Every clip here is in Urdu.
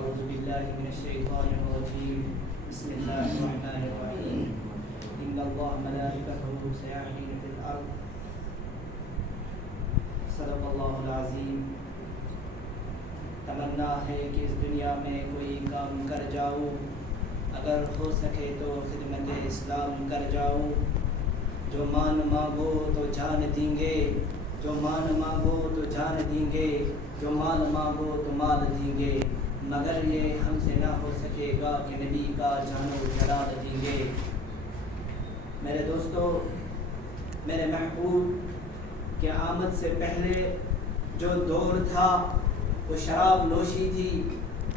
أعوذ بالله من الشيطان الرجيم بسم الله الرحمن الرحيم إن الله ملائكته سيحين في الأرض صدق اللہ العظیم. تمنا ہے کہ اس دنیا میں کوئی کام کر جاؤ، اگر ہو سکے تو خدمت اسلام کر جاؤ. جو مان مانگو تو جان دیں گے، جو مان مانگو تو جان دیں گے، جو مال مانگو تو مال دیں گے، مگر یہ ہم سے نہ ہو سکے گا کہ نبی کا جان و جلال دیں گے. میرے دوستو، میرے محبوب کہ آمد سے پہلے جو دور تھا وہ شراب نوشی تھی،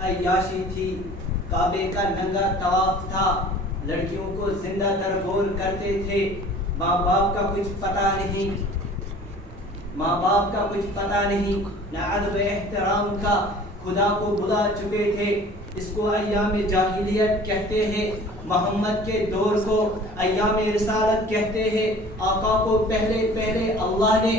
عیاشی تھی، کعبے کا ننگا طواف تھا، لڑکیوں کو زندہ درگور کرتے تھے. ماں باپ کا کچھ پتہ نہیں، ماں باپ کا کچھ پتہ نہیں، نہ ادب احترام کا. خدا کو بلا چکے تھے. اس کو ایام جاہلیت کہتے ہیں. محمد کے دور کو ایام رسالت کہتے ہیں. آقا کو پہلے اللہ نے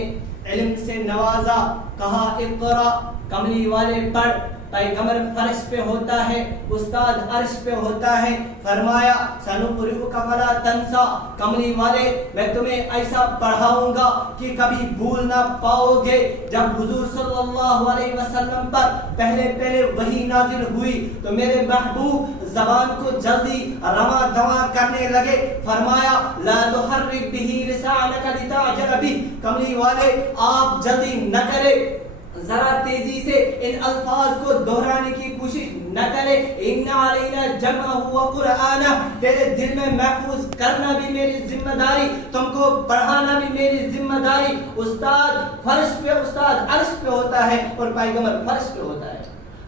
علم سے نوازا، کہا اقرا، کملی والے پڑھ. پیغمبر فرش پہ ہوتا ہے، استاد عرش پہ ہوتا ہے. فرمایا سنقرئک فلا تنسا، کملی والے میں تمہیں ایسا پڑھاؤں گا کہ کبھی بھول نہ پاؤ گے. جب حضور صلی اللہ علیہ وسلم پر پہلے وحی نازل ہوئی تو میرے محبوب زبان کو جلدی رواں دواں کرنے لگے. فرمایا لا تحرک بہ لسانک لتعجل بہ، کملی والے آپ جلدی نہ کرے، ذرا تیزی سے ان الفاظ کو دہرانے کی کوشش نہ کرے. ان علینا جمعہ و قرآنہ، تیرے دل میں محفوظ کرنا بھی میری ذمہ داری، تم کو پڑھانا بھی میری ذمہ داری. استاد فرش پہ، استاد عرش پہ ہوتا ہے اور پیغمبر فرش پہ ہوتا ہے.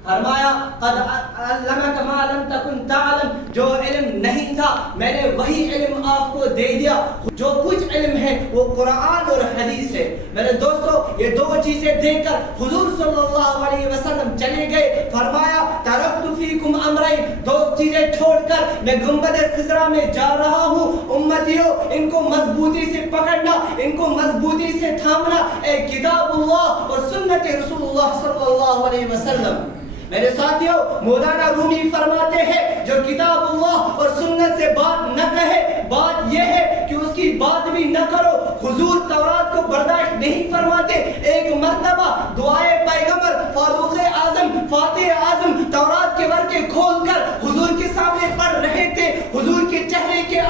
فرمایا قد علمک ما لم تکن تعلم، جو علم نہیں تھا میں نے وہی علم آپ کو دے دیا. جو کچھ علم ہے وہ قرآن اور حدیث ہے. میرے دوستو، یہ دو چیزیں دے کر حضور صلی اللہ علیہ وسلم چلے گئے. فرمایا ترکت فیکم امرین، دو چیزیں چھوڑ کر میں گنبد خضرا میں جا رہا ہوں. امتیوں، ان کو مضبوطی سے پکڑنا، ان کو مضبوطی سے تھامنا، اے کتاب اللہ اور سنت رسول اللہ صلی اللہ علیہ وسلم. میرے ساتھیوں، مولانا رومی فرماتے ہیں جو کتاب اللہ اور سنت سے بات نہ کہے، بات یہ ہے کہ اس کی بات بھی نہ کرو. حضور تورات کو برداشت نہیں فرماتے. ایک مرتبہ دعائے پیغمبر فاروق اعظم، فاتح اعظم تورات کے ورقے کھول کر حضور کے سامنے پڑھ رہے تھے. حضور کے چہرے کے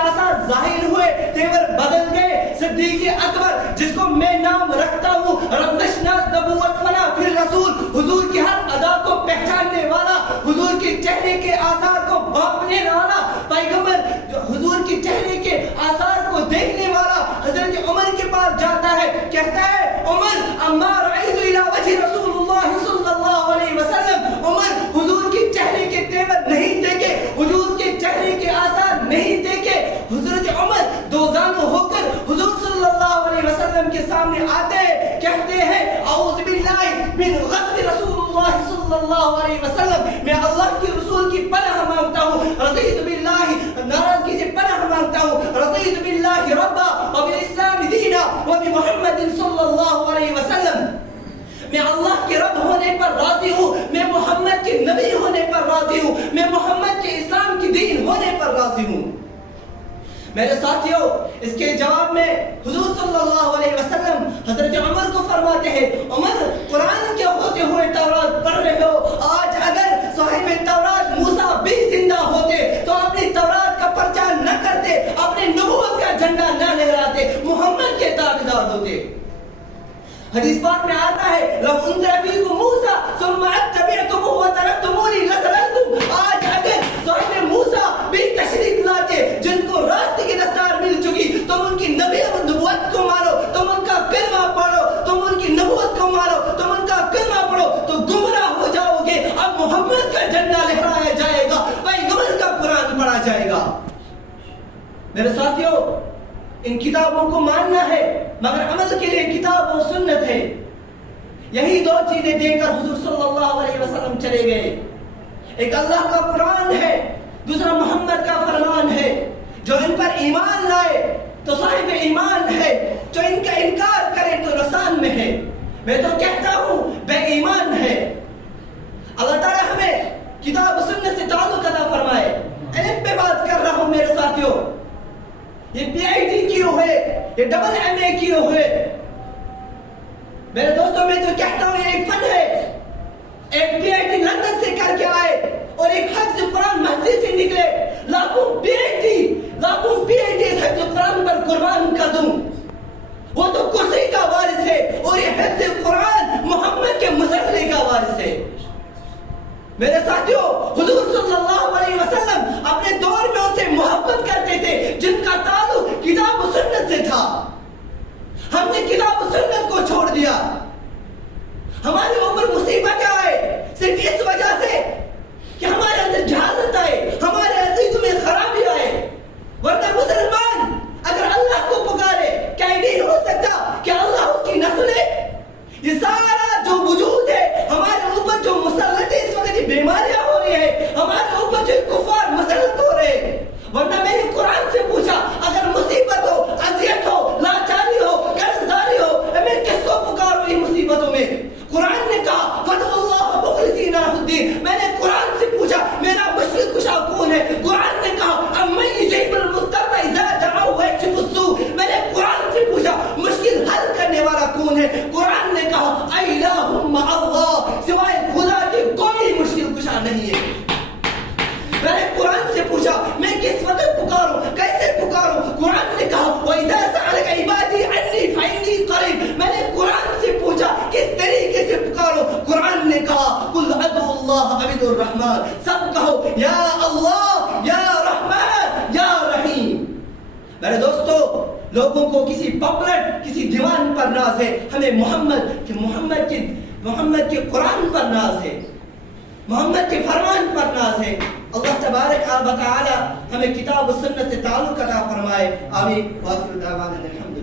آثار ظاہر ہوئے، تیور بدل گئے. صدیق اکبر جس کو میں نام رکھتا ہوں رمزشناس نبوت فنا پھر رسول، حضور کی ہر ادا کو پہچاننے والا، حضور کے چہرے کے آثار کو بھاپنے والا پیغمبر، جو حضور کے چہرے کے آثار کو دیکھنے والا حضرت عمر کے پاس جاتا ہے، کہتا ہے عمر اما رأیت الی وجہ رسول اللہ صلی اللہ علیہ وسلم، عمر حضور کے چہرے کے تیور نہیں دیکھے، حضور کے چہرے کے آثار نہیں دیکھے. حضرت عمر دوزانو ہو کر حضور صلی اللہ علیہ وسلم کے سامنے آتے ہیں، کہتے ہیں اعوذ باللہ من غضب رسول اللہ صلی اللہ علیہ وسلم، میں اللہ کے رسول کی پناہ مانگتا ہوں. رضیت باللہ، ناراضگی سے پناہ مانگتا ہوں. رضیت باللہ ربا وبالاسلام دینا وبمحمد صلی اللہ علیہ وسلم، میں اللہ کے رب ہونے پر راضی ہوں، میں محمد کے نبی ہونے پر راضی ہوں، میں محمد کے اسلام کی دین ہونے پر راضی ہوں. میرے ساتھیوں، اس کے جواب میں حضور صلی اللہ علیہ وسلم حضرت عمر کو فرماتے ہیں عمر قرآن کے ہوتے ہوئے تورات پڑھ رہے ہو. آج اگر صاحب تورات موسیٰ بھی زندہ ہوتے تو اپنی تورات کا پرچار نہ کرتے، اپنے نبوت کا جھنڈا نہ لہراتے، محمد کے تابعدار ہوتے. حدیث پاک میں آتا ہے لو انزل فیکم موسیٰ ثم اتبعتموہ وترکتمونی لضللتم. آج اگر صاحب موسیٰ بھی تشریف لاتے جن کو راستے کی دستار مل چکی، تم ان کی نبی اور نبوت کو مانو، تم ان کا کلمہ پڑھو، تم ان کی نبوت کو مانو، تم ان کا کلمہ پڑھو تو گمراہ ہو جاؤ گے. اب محمد کا جھنڈا لہرایا جائے گا، پیغمبر کا قرآن پڑھا جائے گا. میرے ساتھیوں، ان کتابوں کو ماننا ہے مگر عمل کے لیے کتاب و سنت ہے. یہی دو چیزیں دے کر حضور صلی اللہ علیہ وسلم چلے گئے. ایک اللہ کا قرآن ہے، دوسرا محمد کا فرمان ہے. جو ان پر ایمان لائے تو صاحب ایمان ہے، جو ان کا انکار کرے تو نقصان میں ہے. میں تو کہتا ہوں بے ایمان ہے. دوستوں میں تو کہتا ہوں یہ ایک فن ہے. ایک PhD لندن سے کر کے آئے اور ایک حفظ قرآن مسجد سے نکلے. لاکھوں PhD حفظ قرآن پر قربان کر دوں. وہ تو کرسی کا وارث ہے اور یہ حفظ قرآن محمد کے مصلی کا وارث ہے. میرے ساتھیوں، حضور صلی اللہ علیہ وسلم اپنے دور میں ان سے محبت کرتے تھے جن کا تعلق کتاب و سنت سے تھا. ہم نے کتاب و سنت کو چھوڑ دیا. ہمارے اوپر مصیبتیں آئے صرف اس وجہ سے کہ ہمارے اندر جہالت آئے، ہمارے عقیدوں میں خرابی آئے. ورنہ مسلمان اگر اللہ کو پکارے کیا یہ نہیں ہو سکتا کہ اللہ اس کی نسل ہے؟ یہ سارا جو وجود ہے ہمارے اوپر جو مسلط ہے، اس وقت یہ بیماریاں ہو رہی ہے، ہمارے اوپر جو کفار مسلط ہو رہے ہیں. ورنہ میں نے قرآن سے پوچھا اگر مصیبت ہو، اذیت ہو، لاچاری ہو، قرضداری ہو، میں کس کو پکاروں ان مصیبتوں میں؟ قرآن نے کہا فَادْعُوا اللَّهَ مُخْلِصِينَ لَهُ الدِّينَ. میں نے قرآن سے پوچھا میرا مشکل کشا کون ہے؟ قرآن نے کہا اَمَّن يُجِيبُ الْمُضْطَرَّ إِذَا دَعَاهُ وَيَكْشِفُ السُّوءَ. میں نے قرآن سے پوچھا مشکل حل کرنے والا کون ہے؟ قرآن نے کہا اِلَٰهٌ مَّعَ اللَّهِ. سوائے خدا کے کوئی مشکل کشا نہیں ہے. میں نے قرآن سے پوچھا میں کس وقت پکاروں، کیسے پکاروں؟ قرآن نے کہا وَإِذَا سَأَلَكَ عِبَادِي عَنِّي فَإِنِّي قَرِيبٌ. میں نے قرآن سے پوچھا کس طریقے سے پکاروں؟ قرآن نے کہا قُلْ اَدْعُوا اللَّهَ أَوِ ادْعُوا الرَّحْمَٰنَ. سب کہو یا اللہ، یا رحمان، یا رحیم. میرے دوستو، لوگوں کو کسی پاپولر، کسی دیوان پر ناز ہے. ہمیں محمد کے قرآن پر ناز ہے، محمد کے فرمان پر ناز ہے. اللہ تبارک و تعالی ہمیں کتاب و سنت سے تعلق عطا فرمائے. آمین. وآخر دعوانا الحمد